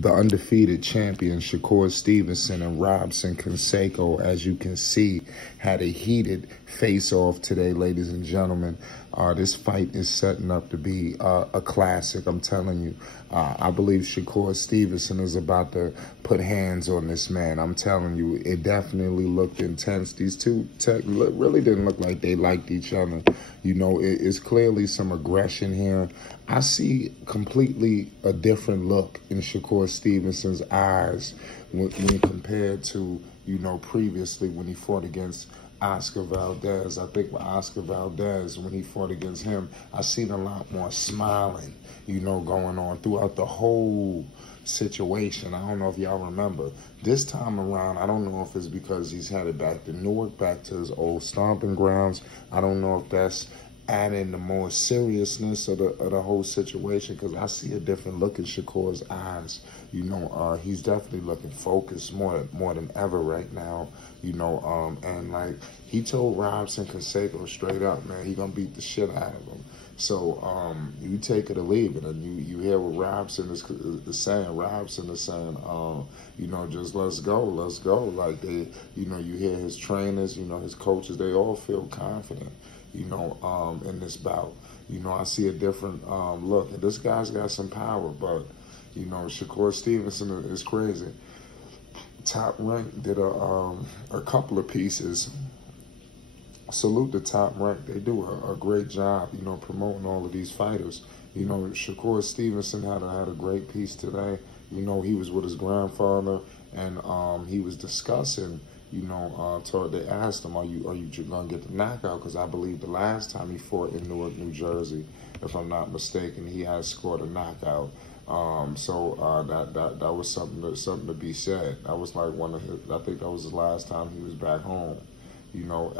the undefeated champion Shakur Stevenson and Robson Conceicao, as you can see, had a heated face-off today, ladies and gentlemen. This fight is setting up to be a classic, I'm telling you. I believe Shakur Stevenson is about to put hands on this man. I'm telling you, it definitely looked intense. These two really didn't look like they liked each other. You know, it's clearly some aggression here. I see completely a different look in Shakur Stevenson's eyes when compared to, you know, previously when he fought against Oscar Valdez. I think with Oscar Valdez, when he fought against him, I seen a lot more smiling, you know, going on throughout the whole situation. I don't know if y'all remember. This time around, I don't know if it's because he's headed back to Newark, back to his old stomping grounds. I don't know if that's adding the more seriousness of the whole situation, because I see a different look in Shakur's eyes. You know, he's definitely looking focused more than ever right now. You know, and like he told Robson Conceicao straight up, man, he gonna beat the shit out of him. So you take it or leave it, and you hear what Robson is saying. Robson is saying, you know, just let's go. Like they, you know, you hear his trainers, you know, his coaches, they all feel confident, you know, in this bout. You know, I see a different look. And this guy's got some power, but, you know, Shakur Stevenson is crazy. Top Rank did a couple of pieces. Salute the Top Rank. They do a great job, you know, promoting all of these fighters. You know, Shakur Stevenson had a great piece today. You know, he was with his grandfather, and he was discussing, you know, they asked him, are you going to get the knockout? Because I believe the last time he fought in Newark, New Jersey, if I'm not mistaken, he had scored a knockout. So that was something to be said. That was like one of his, I think that was the last time he was back home. You know,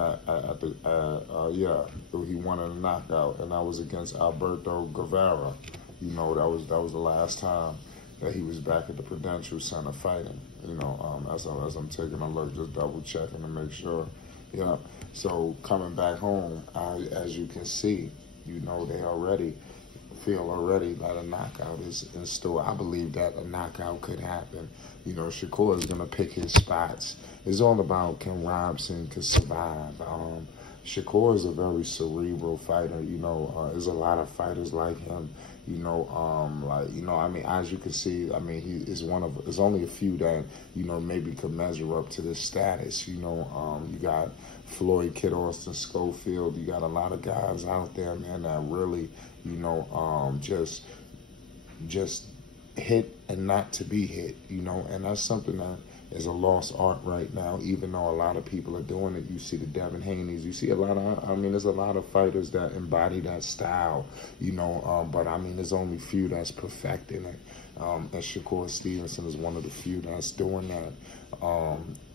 yeah, he won a knockout, and that was against Alberto Guevara. You know, that was the last time that he was back at the Prudential Center fighting. You know, as I'm taking a look, just double checking to make sure. Yeah. So coming back home, as you can see, you know, they feel that a knockout is in store. I believe that a knockout could happen. You know, Shakur is going to pick his spots. It's all about can Robson survive. Shakur is a very cerebral fighter. You know, there's a lot of fighters like him. You know, like, you know, I mean, as you can see, I mean, he is there's only a few that, you know, maybe could measure up to this status. You know, you got Floyd, Kid Austin, Schofield. You got a lot of guys out there, man, that really, you know, just hit and not to be hit, you know, and that's something that is a lost art right now, even though a lot of people are doing it. You see the Devin Haney's, you see a lot of, I mean, there's a lot of fighters that embody that style, you know, but I mean, there's only few that's perfecting it. And Shakur Stevenson is one of the few that's doing that.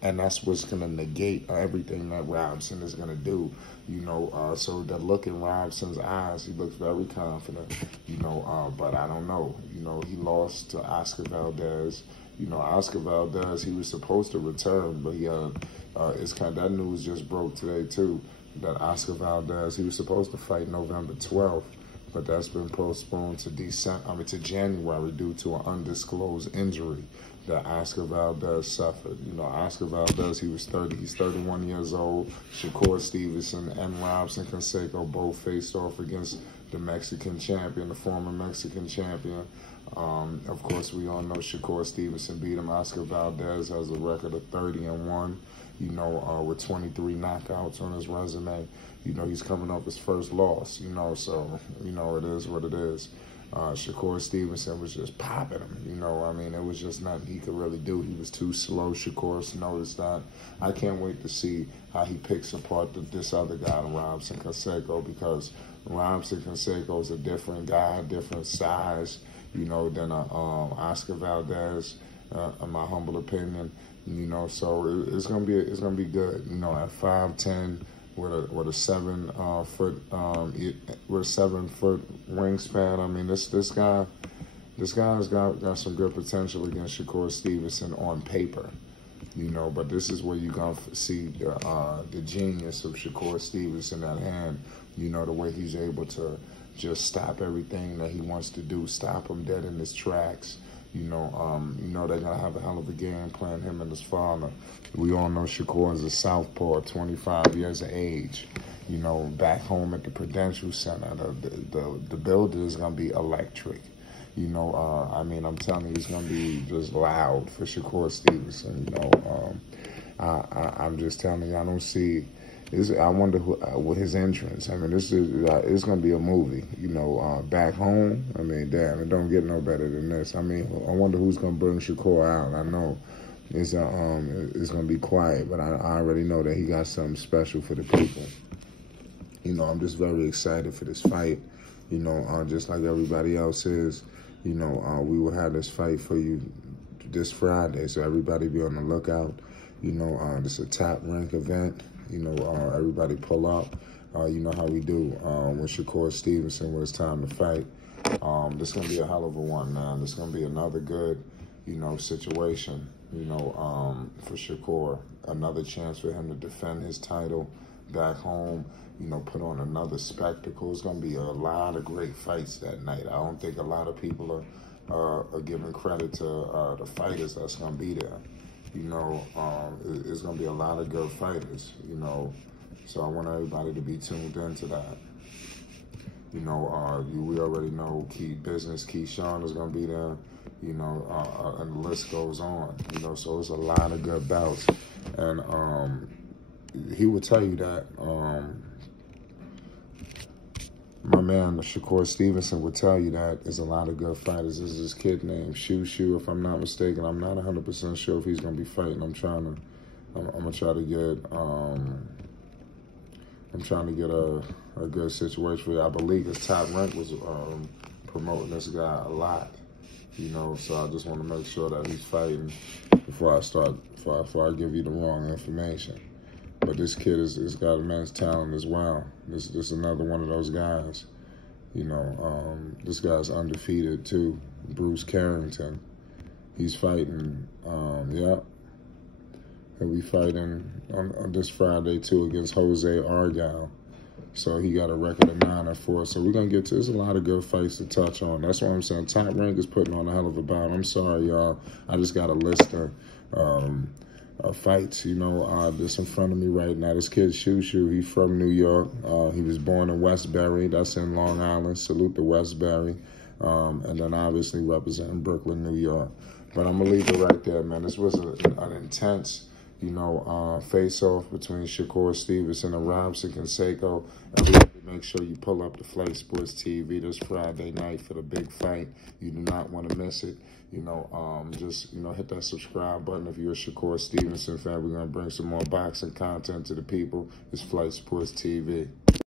And that's what's going to negate everything that Robson is going to do, you know. So that look in Robson's eyes, he looks very confident, you know, but I don't know. You know, he lost to Oscar Valdez. You know, Oscar Valdez, he was supposed to return, but he it's kind of, that news just broke today too, that Oscar Valdez, he was supposed to fight November 12th, but that's been postponed to January due to an undisclosed injury that Oscar Valdez suffered. You know, Oscar Valdez, he's 31 years old. Shakur Stevenson and Robson Conceicao both faced off against the Mexican champion, the former Mexican champion. Of course, we all know Shakur Stevenson beat him. Oscar Valdez has a record of 30-1, you know, with 23 knockouts on his resume. You know, he's coming off his first loss, you know, so, you know, it is what it is. Shakur Stevenson was just popping him, you know. I mean, it was just nothing he could really do. He was too slow. Shakur noticed that. I can't wait to see how he picks apart this other guy, Robson Conceicao, because Robson Conceicao is a different guy, different size, you know, than Oscar Valdez, in my humble opinion. You know, so it's gonna be good. You know, at 5'10", with a 7 foot wingspan. I mean, this guy's got some good potential against Shakur Stevenson on paper. You know, but this is where you're gonna see the genius of Shakur Stevenson at hand. You know, the way he's able to just stop everything that he wants to do, stop him dead in his tracks. You know they're gonna have a hell of a game playing him and his father. We all know Shakur is a southpaw, 25 years of age. You know, back home at the Prudential Center, the building is gonna be electric. You know, I mean, I'm telling you, it's gonna be just loud for Shakur Stevenson. You know, I'm just telling you, I don't see. I wonder what his entrance. I mean, this is it's gonna be a movie. You know, back home. I mean, damn, it don't get no better than this. I mean, I wonder who's gonna bring Shakur out. I know it's gonna be quiet, but I already know that he got something special for the people. You know, I'm just very excited for this fight. You know, just like everybody else is. You know, we will have this fight for you this Friday, so everybody be on the lookout. You know, this is a top rank event. You know, everybody pull up. You know how we do when Shakur Stevenson, when it's time to fight. This is going to be a hell of a one, man. This is going to be another good, you know, situation, you know, for Shakur. Another chance for him to defend his title back home, you know, put on another spectacle. It's going to be a lot of great fights that night. I don't think a lot of people are giving credit to the fighters that's going to be there. You know, it's going to be a lot of good fighters, you know, so I want everybody to be tuned into that. You know, we already know Keyshawn is going to be there, you know, and the list goes on, you know, so it's a lot of good bouts. And he would tell you that, my man, Shakur Stevenson, would tell you that there's a lot of good fighters. There's this kid named Shushu, if I'm not mistaken. I'm not 100% sure if he's going to be fighting. I'm going to try to get a good situation for you. I believe his Top Rank was promoting this guy a lot, you know, so I just want to make sure that he's fighting before I give you the wrong information. But this kid has got immense talent as well. This is another one of those guys. You know, this guy's undefeated too. Bruce Carrington. He's fighting, yeah. He'll be fighting on this Friday too against Jose Argyle. So he got a record of 9-4. So we're going to get to, there's a lot of good fights to touch on. That's why I'm saying Top Rank is putting on a hell of a bout. I'm sorry, y'all. I just got a list of fights, you know, that's in front of me right now. This kid, Shushu, he's from New York. He was born in Westbury. That's in Long Island. Salute to Westbury. And then obviously representing Brooklyn, New York. But I'm going to leave it right there, man. This was an intense, you know, face-off between Shakur Stevenson and Robson Conceicao. Everybody make sure you pull up the Flight Sports TV this Friday night for the big fight. You do not want to miss it. You know, just, you know, hit that subscribe button if you're a Shakur Stevenson fan. We're going to bring some more boxing content to the people. It's Flight Sports TV.